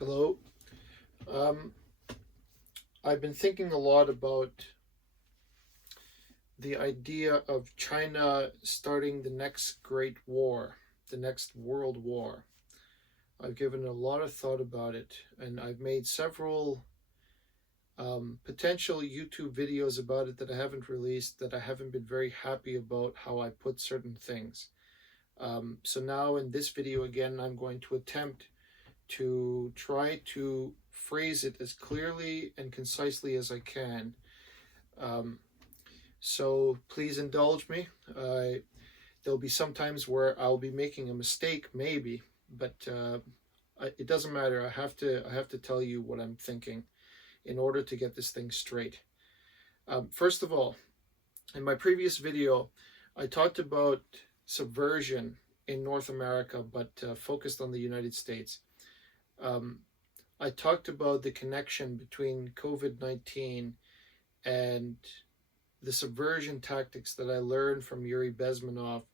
Hello. Um, I've been thinking a lot about the idea of China starting the next great war, the next world war. I've given a lot of thought about it, and I've made several potential YouTube videos about it that I haven't released, that I haven't been very happy about how I put certain things. So now in this video again, I'm going to attempt to try to phrase it as clearly and concisely as I can. Um, so please indulge me. There'll be some times where I'll be making a mistake, maybe, but it doesn't matter. I have to tell you what I'm thinking in order to get this thing straight. First of all, in my previous video, I talked about subversion in North America, but focused on the United States. Um, I talked about the connection between COVID-19 and the subversion tactics that I learned from Yuri Bezmenov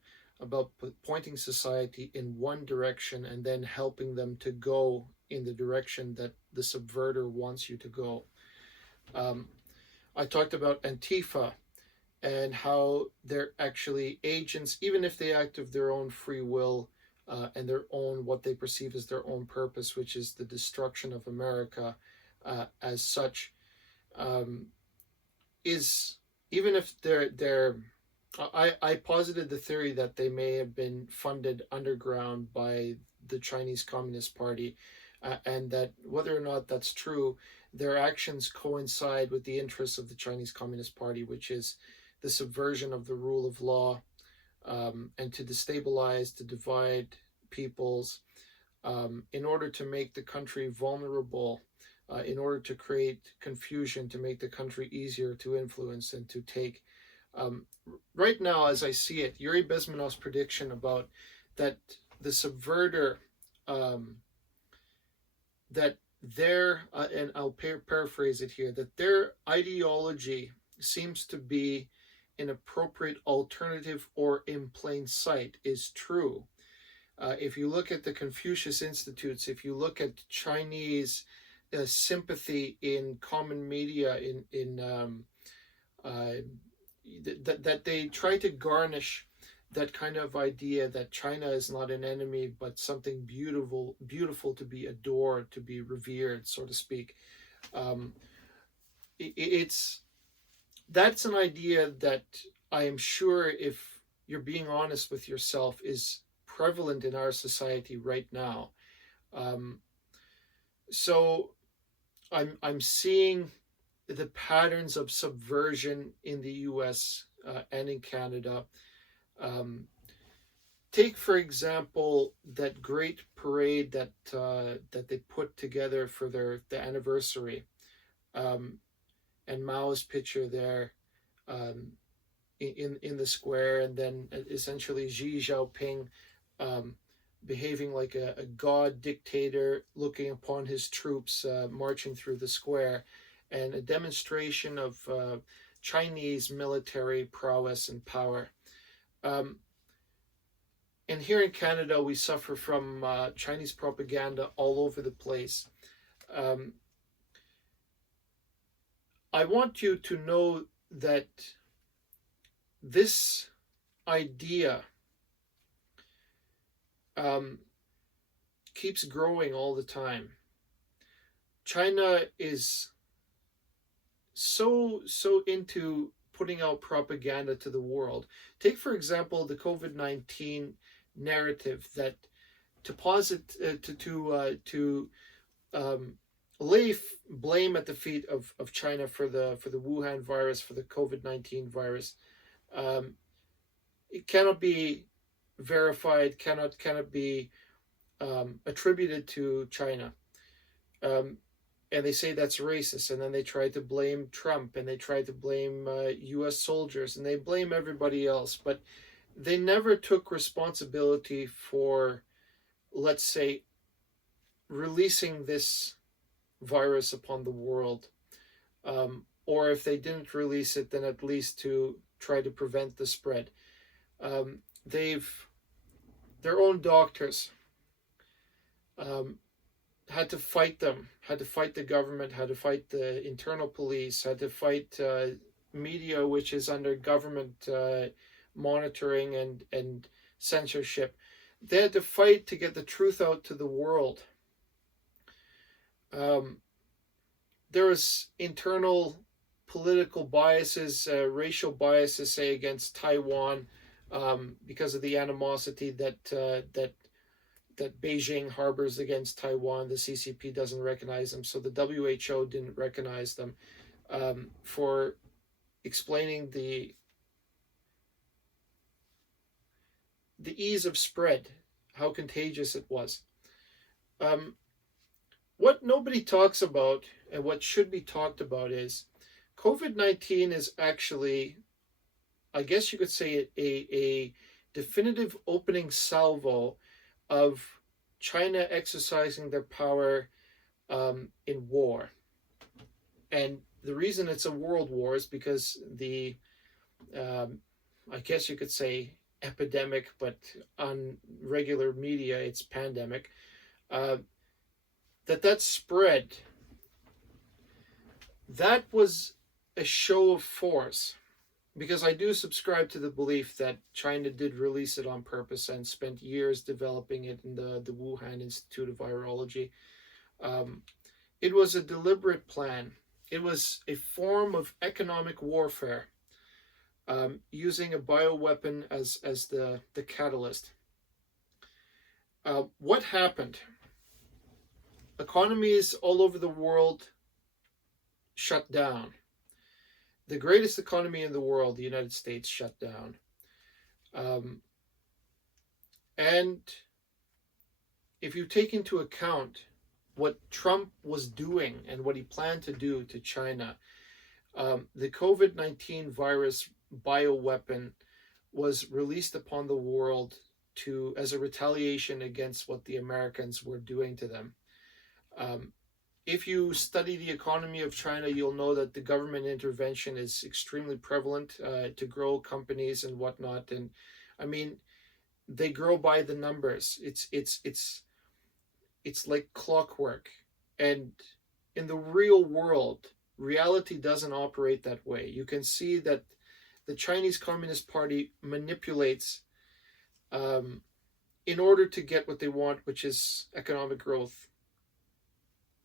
about pointing society in one direction and then helping them to go in the direction that the subverter wants you to go. I talked about Antifa and how they're actually agents, even if they act of their own free will and their own, what they perceive as their own purpose, which is the destruction of America as such, is, even if I posited the theory that they may have been funded underground by the Chinese Communist Party, and that whether or not that's true, their actions coincide with the interests of the Chinese Communist Party, which is the subversion of the rule of law, and to destabilize, to divide peoples, in order to make the country vulnerable, in order to create confusion, to make the country easier to influence and to take. Right now, as I see it, Yuri Bezmenov's prediction about that the subverter, that their, and I'll paraphrase it here, that their ideology seems to be an appropriate alternative or in plain sight, is true. If you look at the Confucius Institutes, if you look at Chinese sympathy in common media, that they try to garnish that kind of idea that China is not an enemy but something beautiful to be adored, to be revered, so to speak. It's That's an idea that I am sure, if you're being honest with yourself, is prevalent in our society right now. So I'm seeing the patterns of subversion in the U.S. And in Canada. Take, for example, that great parade that they put together for the anniversary, and Mao's picture there, in the square, and then essentially Xi Jinping behaving like a god dictator, looking upon his troops marching through the square, and a demonstration of Chinese military prowess and power. And here in Canada, we suffer from Chinese propaganda all over the place. I want you to know that this idea keeps growing all the time. China is so into putting out propaganda to the world. Take, for example, the COVID-19 narrative, that to posit to lay blame at the feet of China for the Wuhan virus, for the COVID-19 virus. It cannot be verified, cannot be attributed to China. And they say that's racist, and then they try to blame Trump, and they try to blame U.S. soldiers, and they blame everybody else, but they never took responsibility for, let's say, releasing this virus upon the world, or if they didn't release it, then at least to try to prevent the spread. Their own doctors had to fight them, had to fight the government, had to fight the internal police, had to fight media, which is under government monitoring and censorship. They had to fight to get the truth out to the world. There was internal political biases, racial biases, say against Taiwan, because of the animosity that Beijing harbors against Taiwan. The CCP doesn't recognize them, so the WHO didn't recognize them, for explaining the ease of spread, how contagious it was. What nobody talks about, and what should be talked about, is COVID-19 is actually, I guess you could say, a definitive opening salvo of China exercising their power in war. And the reason it's a world war is because the, I guess you could say, epidemic, but on regular media it's pandemic, that spread. That was a show of force, because I do subscribe to the belief that China did release it on purpose and spent years developing it in the Wuhan Institute of Virology. It was a deliberate plan. It was a form of economic warfare, using a bioweapon as the catalyst. What happened? Economies all over the world shut down. The greatest economy in the world, the United States, shut down. And if you take into account what Trump was doing and what he planned to do to China, the COVID-19 virus bioweapon was released upon the world as a retaliation against what the Americans were doing to them. If you study the economy of China, you'll know that the government intervention is extremely prevalent to grow companies and whatnot. And I mean, they grow by the numbers. It's like clockwork. And in the real world, reality doesn't operate that way. You can see that the Chinese Communist Party manipulates in order to get what they want, which is economic growth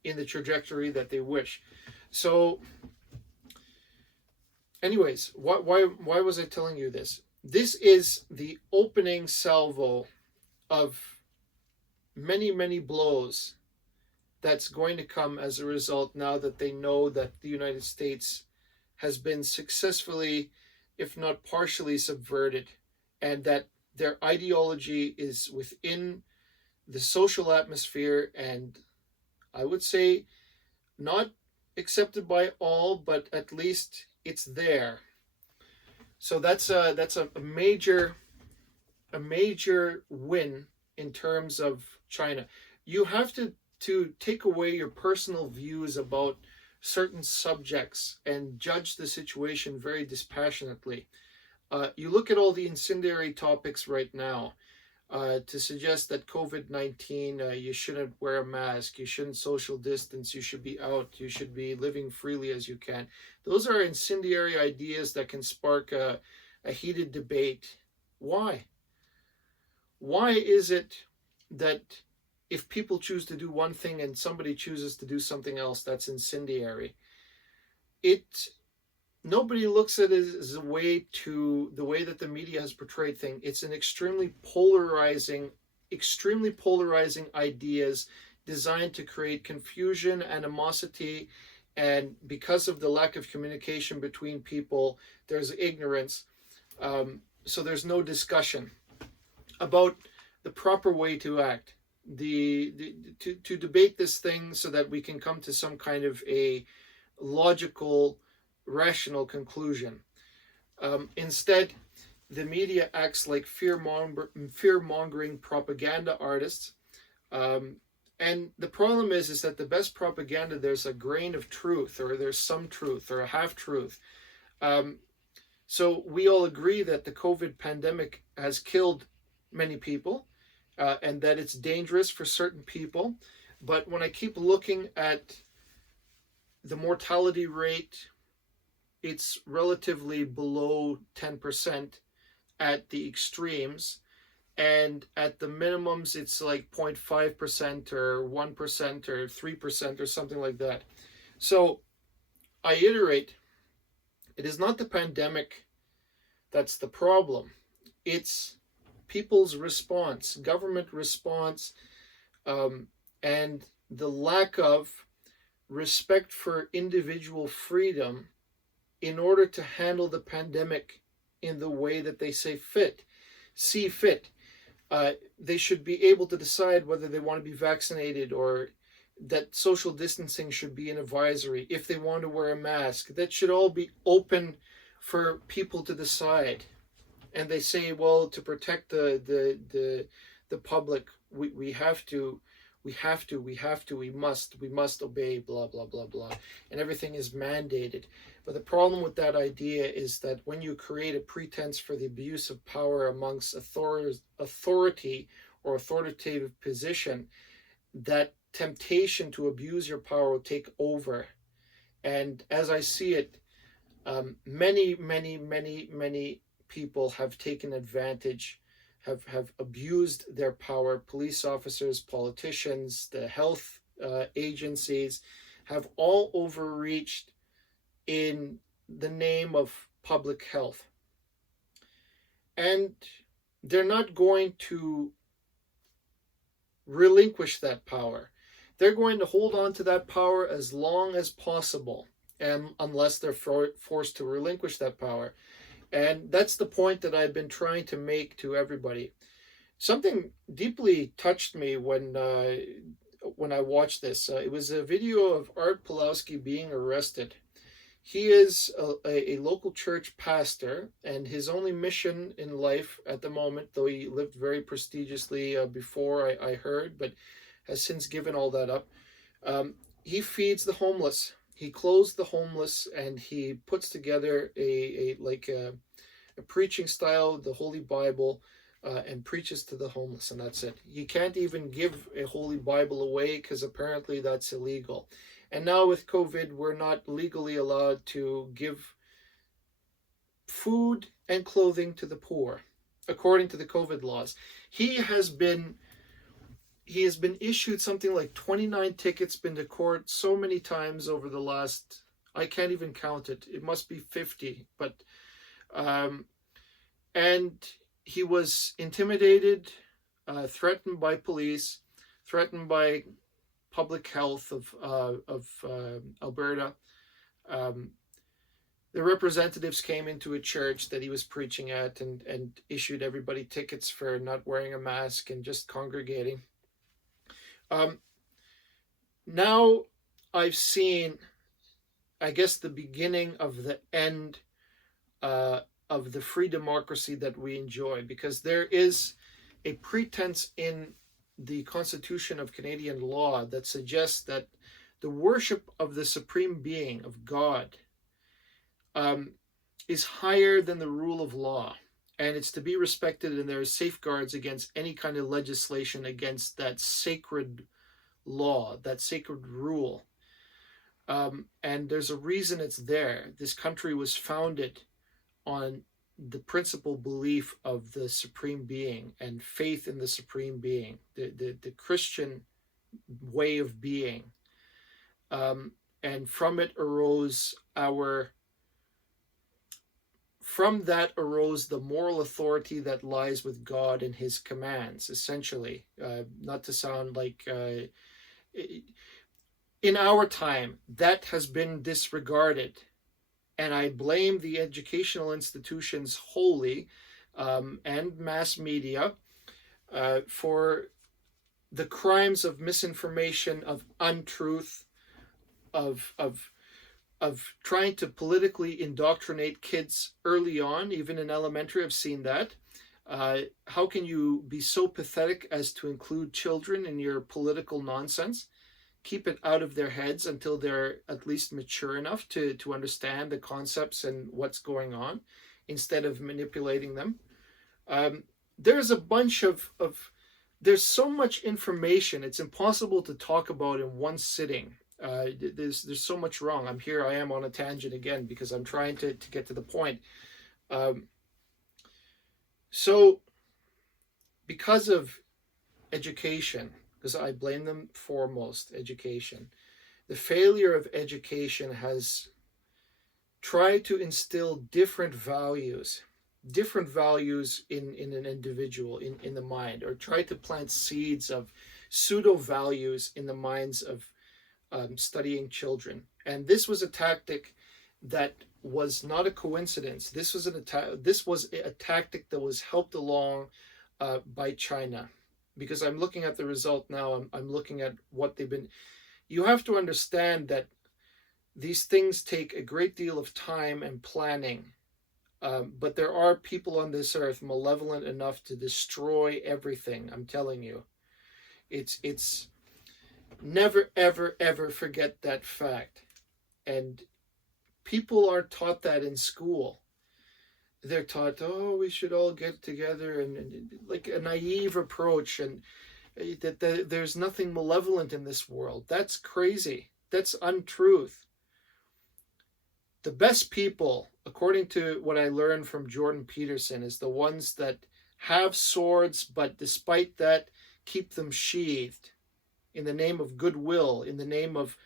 in the trajectory that they wish. So anyways, why was I telling you this? This is the opening salvo of many, many blows that's going to come as a result, now that they know that the United States has been successfully, if not partially, subverted, and that their ideology is within the social atmosphere, and I would say not accepted by all, but at least it's there. So that's a major win in terms of China. You have to take away your personal views about certain subjects and judge the situation very dispassionately. You look at all the incendiary topics right now, to suggest that COVID-19, you shouldn't wear a mask, you shouldn't social distance, you should be out, you should be living freely as you can. Those are incendiary ideas that can spark a heated debate. Why? Why is it that if people choose to do one thing and somebody chooses to do something else, that's incendiary? Nobody looks at it as a way to, the way that the media has portrayed things. It's an extremely polarizing ideas designed to create confusion, animosity, and because of the lack of communication between people, there's ignorance. So there's no discussion about the proper way to act, to debate this thing so that we can come to some kind of a logical, rational conclusion. Instead, the media acts like fear-mongering propaganda artists. And the problem is that the best propaganda, there's a grain of truth, or there's some truth, or a half-truth. So we all agree that the COVID pandemic has killed many people, and that it's dangerous for certain people. But when I keep looking at the mortality rate, it's relatively below 10% at the extremes. And at the minimums, it's like 0.5% or 1% or 3% or something like that. So I iterate, it is not the pandemic that's the problem. It's people's response, government response, and the lack of respect for individual freedom in order to handle the pandemic in the way that they see fit. They should be able to decide whether they want to be vaccinated, or that social distancing should be an advisory. If they want to wear a mask, that should all be open for people to decide. And they say, well, to protect the public, we must obey, blah blah blah blah, and everything is mandated. But the problem with that idea is that when you create a pretense for the abuse of power amongst authority or authoritative position, that temptation to abuse your power will take over. And as I see it, many people have taken advantage, have abused their power. Police officers, politicians, the health agencies have all overreached in the name of public health. And they're not going to relinquish that power. They're going to hold on to that power as long as possible, and unless they're forced to relinquish that power. And that's the point that I've been trying to make to everybody. Something deeply touched me when I watched this. It was a video of Art Pulowski being arrested. He is a local church pastor, and his only mission in life at the moment, though he lived very prestigiously before, I heard, but has since given all that up, he feeds the homeless. He clothes the homeless, and he puts together a preaching style, the Holy Bible, and preaches to the homeless, and that's it. You can't even give a Holy Bible away because apparently that's illegal. And now with COVID, we're not legally allowed to give food and clothing to the poor, according to the COVID laws. He has been issued something like 29 tickets, been to court so many times over the last, I can't even count it. It must be 50. But, and he was intimidated, threatened by police, threatened by public health of Alberta. The representatives came into a church that he was preaching at and issued everybody tickets for not wearing a mask and just congregating. Now I've seen, I guess, the beginning of the end of the free democracy that we enjoy, because there is a pretense in the Constitution of Canadian law that suggests that the worship of the supreme being, of God, is higher than the rule of law, and it's to be respected, and there are safeguards against any kind of legislation against that sacred law, that sacred rule. And there's a reason it's there. This country was founded on the principal belief of the supreme being and faith in the supreme being, the Christian way of being. And from that arose the moral authority that lies with God and his commands, essentially. Not to sound like, in our time, that has been disregarded. And I blame the educational institutions wholly, and mass media, for the crimes of misinformation, of untruth, of trying to politically indoctrinate kids early on, even in elementary. I've seen that. How can you be so pathetic as to include children in your political nonsense? Keep it out of their heads until they're at least mature enough to understand the concepts and what's going on, instead of manipulating them. There's a bunch of there's so much information, it's impossible to talk about in one sitting. There's so much wrong. I am on a tangent again because I'm trying to get to the point. Um, so because of education, because I blame them foremost, education, the failure of education has tried to instill different values in an individual, in the mind, or try to plant seeds of pseudo values in the minds of studying children. And this was a tactic that was not a coincidence. This was a tactic that was helped along by China. Because I'm looking at the result now, I'm looking at what they've been. You have to understand that these things take a great deal of time and planning. But there are people on this earth malevolent enough to destroy everything. I'm telling you, it's never ever ever forget that fact. And people are taught that in school. They're taught, oh, we should all get together, and like a naive approach, and that there's nothing malevolent in this world. That's crazy. That's untruth. The best people, according to what I learned from Jordan Peterson, is the ones that have swords, but despite that, keep them sheathed in the name of goodwill, in the name of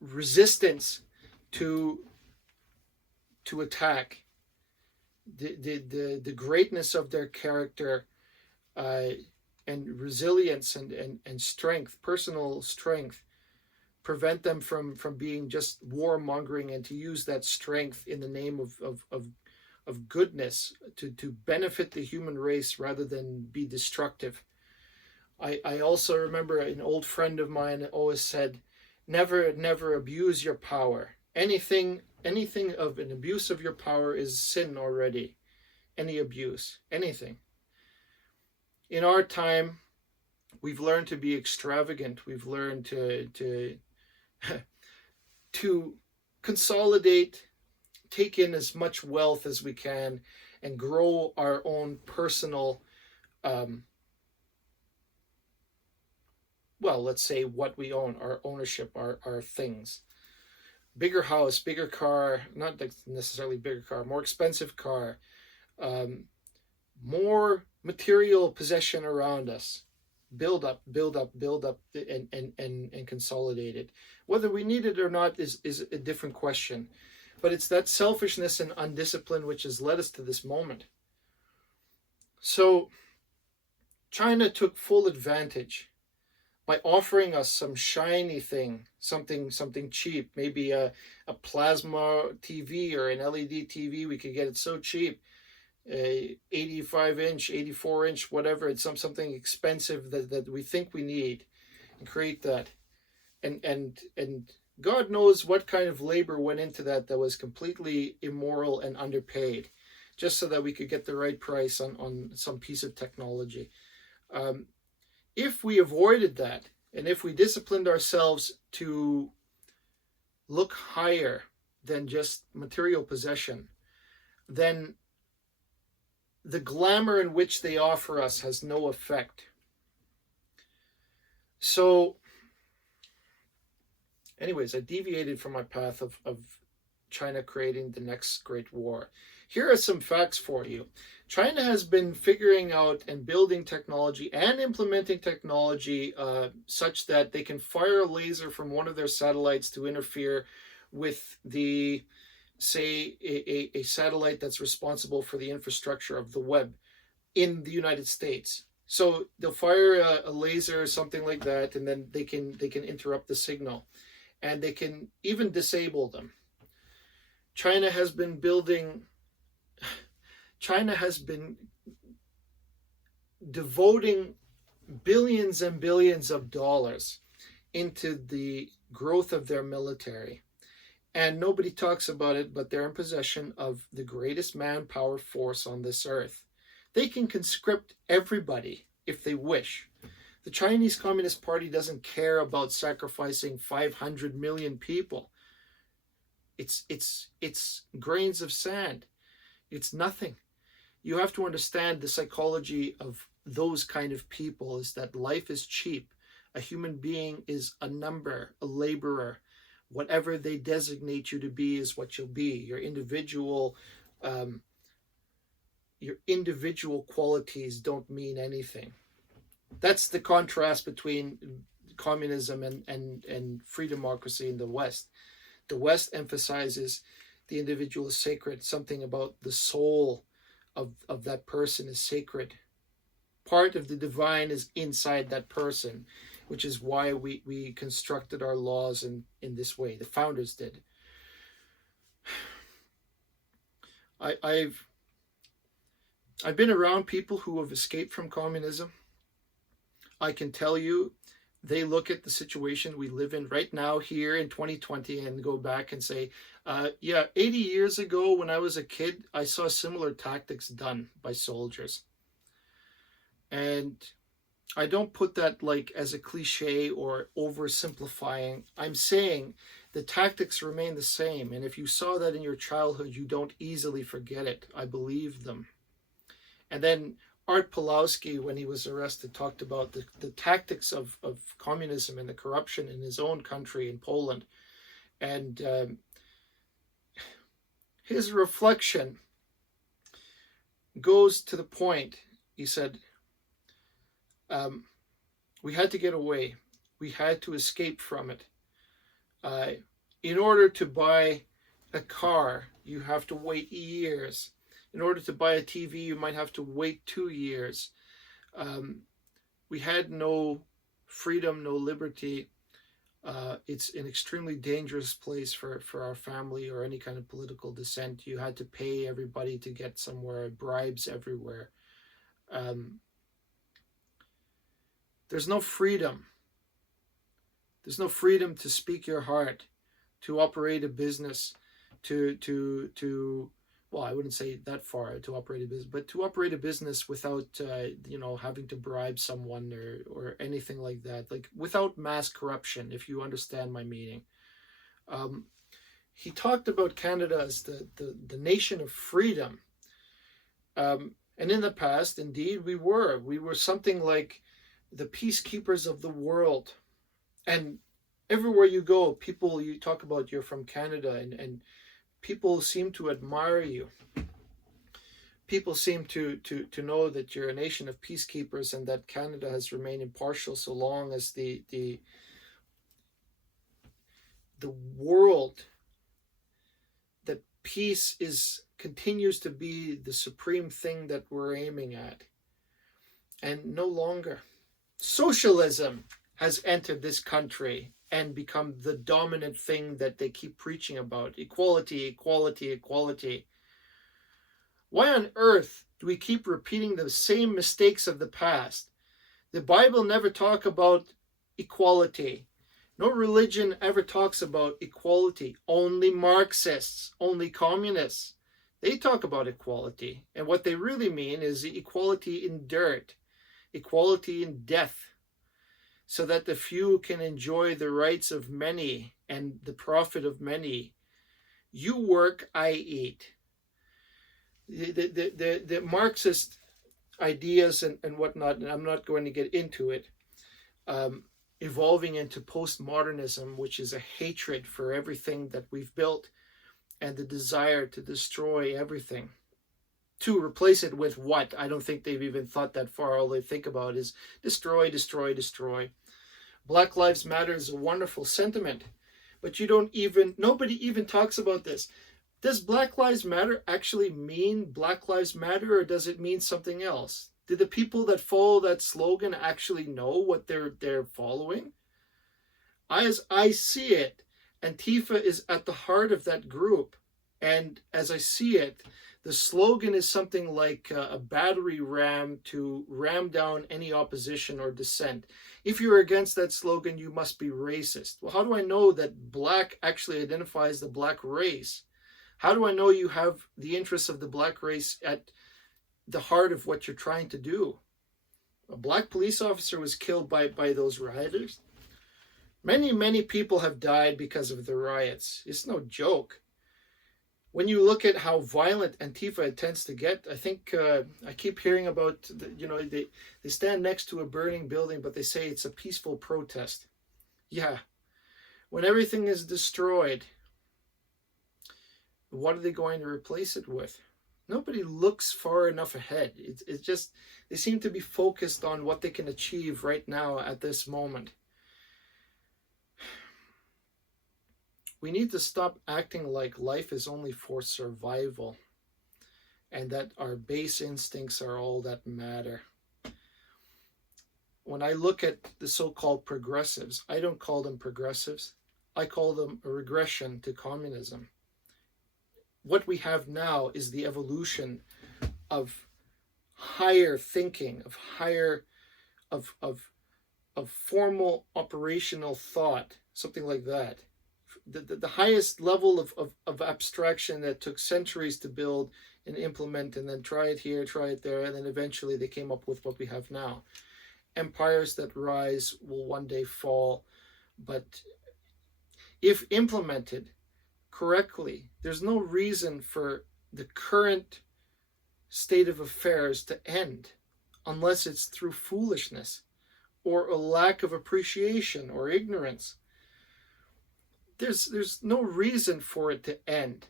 resistance to attack. The greatness of their character and resilience and strength, personal strength, prevent them from being just warmongering, and to use that strength in the name of goodness to benefit the human race rather than be destructive. I also remember an old friend of mine always said, never abuse your power. Anything of an abuse of your power is sin already. Any abuse, anything. In our time, we've learned to be extravagant. We've learned to consolidate, take in as much wealth as we can, and grow our own personal, let's say what we own, our ownership, our things. Bigger house, bigger car, not necessarily bigger car, more expensive car, more material possession around us. Build up, and consolidate it. Whether we need it or not is a different question. But it's that selfishness and undiscipline which has led us to this moment. So China took full advantage by offering us some shiny thing, something cheap, maybe a plasma TV or an LED TV. We could get it so cheap, 85-inch, 84-inch, whatever. It's something expensive that we think we need, and create that. And God knows what kind of labor went into that was completely immoral and underpaid, just so that we could get the right price on some piece of technology. If we avoided that, and if we disciplined ourselves to look higher than just material possession, then the glamour in which they offer us has no effect. So, anyways, I deviated from my path of China creating the next great war. Here are some facts for you. China has been figuring out and building technology and implementing technology such that they can fire a laser from one of their satellites to interfere with the, say, a satellite that's responsible for the infrastructure of the web in the United States. So they'll fire a laser or something like that, and then they can interrupt the signal, and they can even disable them. China has been devoting billions and billions of dollars into the growth of their military. And nobody talks about it, but they're in possession of the greatest manpower force on this earth. They can conscript everybody if they wish. The Chinese Communist Party doesn't care about sacrificing 500 million people. It's grains of sand. It's nothing. you have to understand the psychology of those kind of people is that life is cheap. A human being is a number, a laborer. Whatever they designate you to be is what you'll be. Your individual qualities don't mean anything. That's the contrast between communism and free democracy in the West. The West emphasizes the individual is sacred. Something about the soul of that person is sacred. Part of the divine is inside that person, which is why we constructed our laws in this way. The founders did. I've been around people who have escaped from communism. I can tell you, they look at the situation we live in right now here in 2020 and go back and say, yeah, 80 years ago when I was a kid, I saw similar tactics done by soldiers. And I don't put that like as a cliche or oversimplifying. I'm saying the tactics remain the same. And if you saw that in your childhood, you don't easily forget it. I believe them. And then Art Pawlowski, when he was arrested, talked about the tactics of communism and the corruption in his own country, in Poland. And his reflection goes to the point. He said, we had to get away. We had to escape from it. In order to buy a car, you have to wait years. In order to buy a TV, you might have to wait 2 years. We had no freedom, no liberty. It's an extremely dangerous place for our family or any kind of political dissent. You had to pay everybody to get somewhere, bribes everywhere. There's no freedom. There's no freedom to speak your heart, to operate a business, well, I wouldn't say that far to operate a business, but to operate a business without, having to bribe someone or anything like that, like without mass corruption, if you understand my meaning. He talked about Canada as the nation of freedom. And in the past, indeed, we were something like the peacekeepers of the world. And everywhere you go, you talk about you're from Canada, and people seem to admire you. People seem to know that you're a nation of peacekeepers and that Canada has remained impartial so long as the world, that peace continues to be the supreme thing that we're aiming at. And no longer. Socialism has entered this country and become the dominant thing that they keep preaching about. Equality, equality, equality. Why on earth do we keep repeating the same mistakes of the past? The Bible never talks about equality. No religion ever talks about equality. Only Marxists, only communists. They talk about equality. And what they really mean is equality in dirt, equality in death, so that the few can enjoy the rights of many and the profit of many. You work, I eat. The Marxist ideas and whatnot, and I'm not going to get into it, evolving into postmodernism, which is a hatred for everything that we've built and the desire to destroy everything. To replace it with what? I don't think they've even thought that far. All they think about is destroy, destroy, destroy. Black Lives Matter is a wonderful sentiment, but nobody even talks about this. Does Black Lives Matter actually mean Black Lives Matter, or does it mean something else? Do the people that follow that slogan actually know what they're following? As I see it, Antifa is at the heart of that group. And as I see it, the slogan is something like a battery ram to ram down any opposition or dissent. If you're against that slogan, you must be racist. Well, how do I know that black actually identifies the black race? How do I know you have the interests of the black race at the heart of what you're trying to do? A black police officer was killed by those rioters. Many, many people have died because of the riots. It's no joke. when you look at how violent Antifa tends to get, I think I keep hearing about, they stand next to a burning building, but they say it's a peaceful protest. Yeah. When everything is destroyed, what are they going to replace it with? Nobody looks far enough ahead. It's just, they seem to be focused on what they can achieve right now at this moment. We need to stop acting like life is only for survival and that our base instincts are all that matter. When I look at the so-called progressives, I don't call them progressives. I call them a regression to communism. What we have now is the evolution of higher thinking, of higher, of formal operational thought, something like that. The highest level of abstraction that took centuries to build and implement, and then try it here, try it there, and then eventually they came up with what we have now. Empires that rise will one day fall, but if implemented correctly, there's no reason for the current state of affairs to end unless it's through foolishness or a lack of appreciation or ignorance. There's no reason for it to end.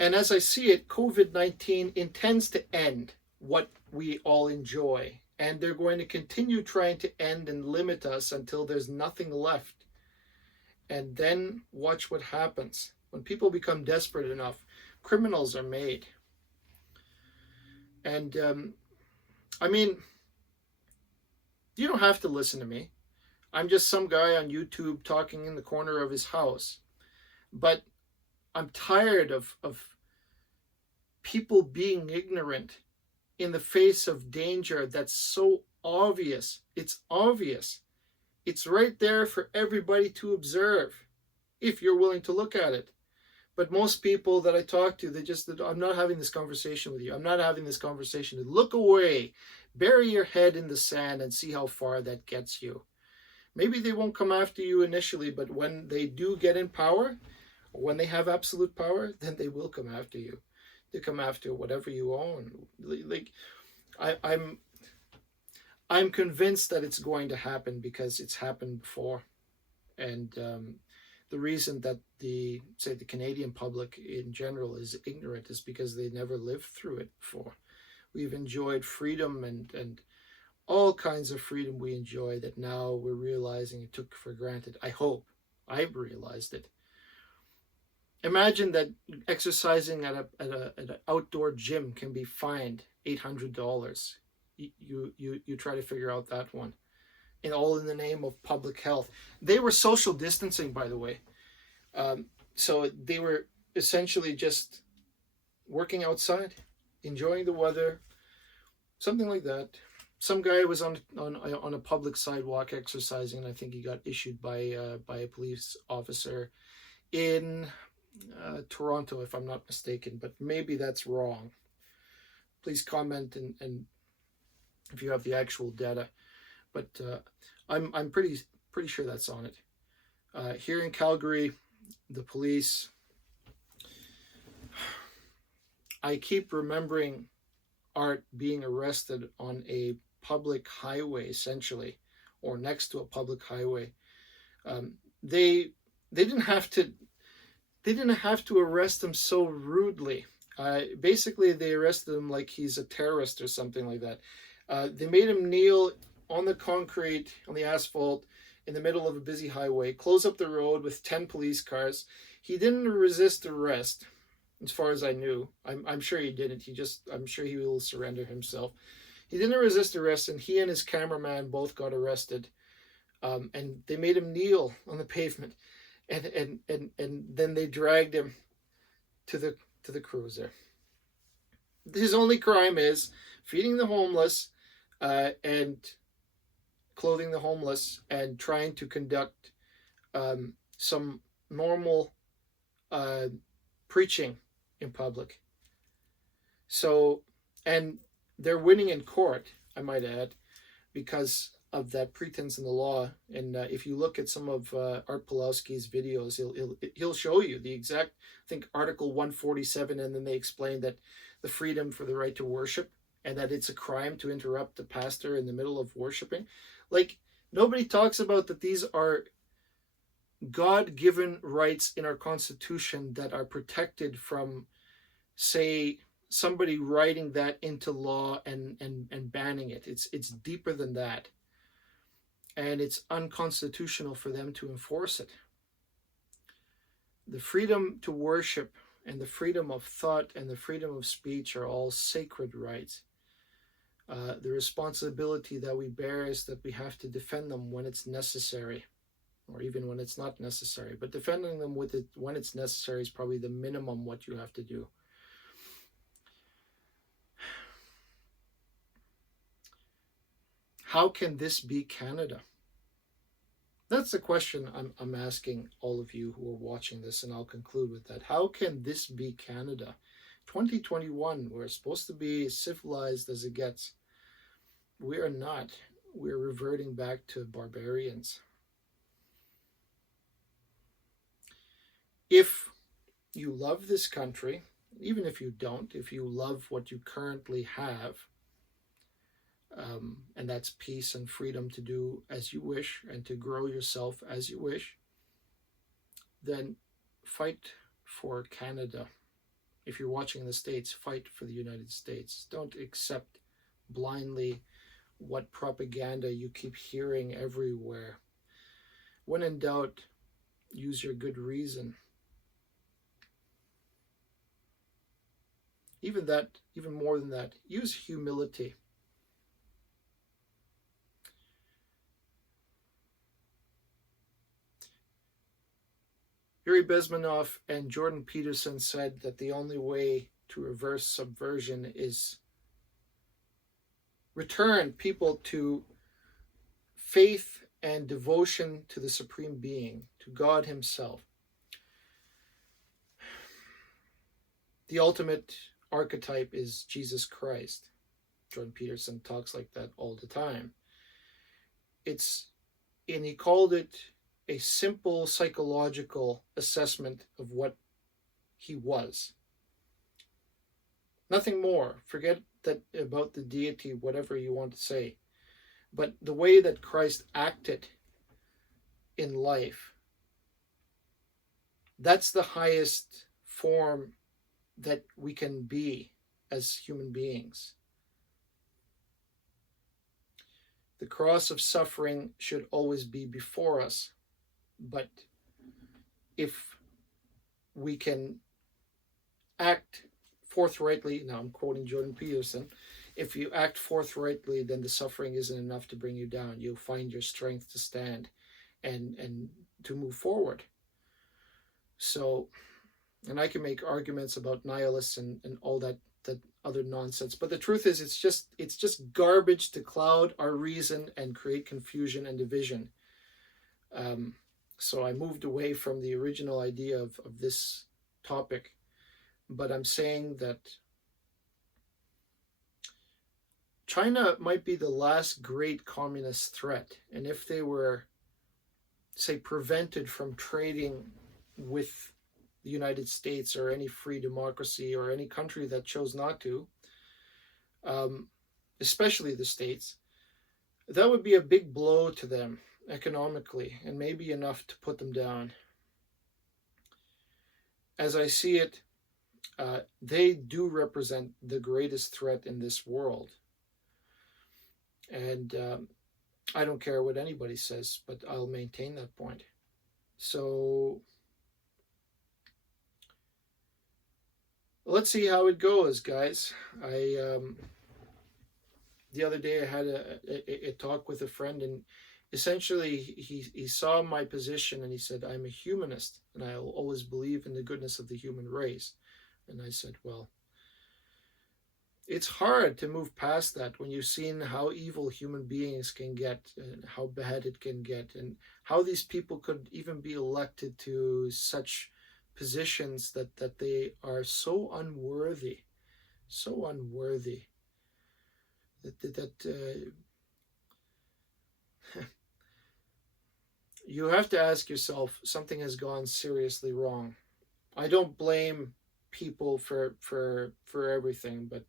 And as I see it, COVID-19 intends to end what we all enjoy. And they're going to continue trying to end and limit us until there's nothing left. And then watch what happens. When people become desperate enough, criminals are made. And I mean, you don't have to listen to me. I'm just some guy on YouTube talking in the corner of his house. But I'm tired of people being ignorant in the face of danger that's so obvious. It's obvious. It's right there for everybody to observe if you're willing to look at it. But most people that I talk to, I'm not having this conversation with you. I'm not having this conversation. Look away. Bury your head in the sand and see how far that gets you. Maybe they won't come after you initially, but when they do get in power, or when they have absolute power, then they will come after you. They come after whatever you own. Like, I'm convinced that it's going to happen because it's happened before. And the reason that the Canadian public in general is ignorant is because they never lived through it before. We've enjoyed freedom and all kinds of freedom we enjoy that now we're realizing it took for granted. I hope I've realized it. Imagine that exercising at an outdoor gym can be fined $800. You try to figure out that one. And all in the name of public health. They were social distancing, by the way. So they were essentially just working outside, enjoying the weather, something like that. Some guy was on a public sidewalk exercising, and I think he got issued by a police officer in Toronto, if I'm not mistaken, but maybe that's wrong. Please comment and if you have the actual data. But I'm pretty sure that's on it. Here in Calgary, the police. I keep remembering Art being arrested on a public highway, essentially, or next to a public highway. They didn't have to arrest him so rudely. Basically, they arrested him like he's a terrorist or something like that. They made him kneel on the concrete, on the asphalt, in the middle of a busy highway, close up the road with 10 police cars. He didn't resist arrest, as far as I knew. I'm sure he didn't. I'm sure he will surrender himself. He didn't resist arrest, and he and his cameraman both got arrested. And they made him kneel on the pavement, and then they dragged him to the cruiser. His only crime is feeding the homeless, and clothing the homeless, and trying to conduct some normal preaching in public. So, and they're winning in court, I might add, because of that pretense in the law. And if you look at some of Art Pulowski's videos, he'll show you the exact, I think, Article 147, and then they explain that the freedom for the right to worship, and that it's a crime to interrupt the pastor in the middle of worshiping. Like, nobody talks about that these are God-given rights in our Constitution that are protected from, say, somebody writing that into law and banning it. It's deeper than that. And it's unconstitutional for them to enforce it. The freedom to worship and the freedom of thought and the freedom of speech are all sacred rights. The responsibility that we bear is that we have to defend them when it's necessary, or even when it's not necessary. But defending them with it when it's necessary is probably the minimum what you have to do. How can this be Canada? That's the question I'm asking all of you who are watching this, and I'll conclude with that. How can this be Canada? 2021, we're supposed to be as civilized as it gets. We are not. We're reverting back to barbarians. If you love this country, even if you don't, if you love what you currently have, and that's peace and freedom to do as you wish and to grow yourself as you wish, then fight for Canada. If you're watching in the States, fight for the United States. Don't accept blindly what propaganda you keep hearing everywhere. When in doubt, use your good reason. Even more than that, use humility. Yuri Bezmenov and Jordan Peterson said that the only way to reverse subversion is return people to faith and devotion to the Supreme Being, to God Himself. The ultimate archetype is Jesus Christ. Jordan Peterson talks like that all the time. And he called it a simple psychological assessment of what he was. Nothing more. Forget that about the deity, whatever you want to say. But the way that Christ acted in life, that's the highest form that we can be as human beings. The cross of suffering should always be before us. But if we can act forthrightly, now I'm quoting Jordan Peterson, if you act forthrightly, then the suffering isn't enough to bring you down. You'll find your strength to stand and to move forward. So, and I can make arguments about nihilists and all that other nonsense, but the truth is it's just garbage to cloud our reason and create confusion and division. So I moved away from the original idea of this topic, but I'm saying that China might be the last great communist threat, and if they were, say, prevented from trading with the United States or any free democracy or any country that chose not to, especially the States, that would be a big blow to them economically, and maybe enough to put them down. As I see it, they do represent the greatest threat in this world. And I don't care what anybody says, but I'll maintain that point. So let's see how it goes, guys. The other day I had a talk with a friend, and essentially he saw my position and he said, I'm a humanist and I'll always believe in the goodness of the human race. And I said, well, it's hard to move past that when you've seen how evil human beings can get and how bad it can get and how these people could even be elected to such positions that they are so unworthy that you have to ask yourself, something has gone seriously wrong. I don't blame people for everything, but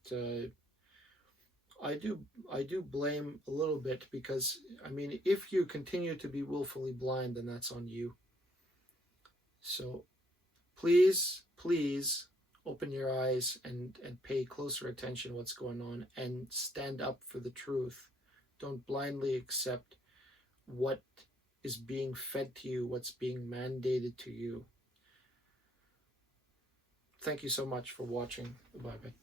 I do I do blame a little bit, because I mean, if you continue to be willfully blind, then that's on you. So please open your eyes and pay closer attention to what's going on, and stand up for the truth. Don't blindly accept what is being fed to you, what's being mandated to you. Thank you so much for watching. Bye bye.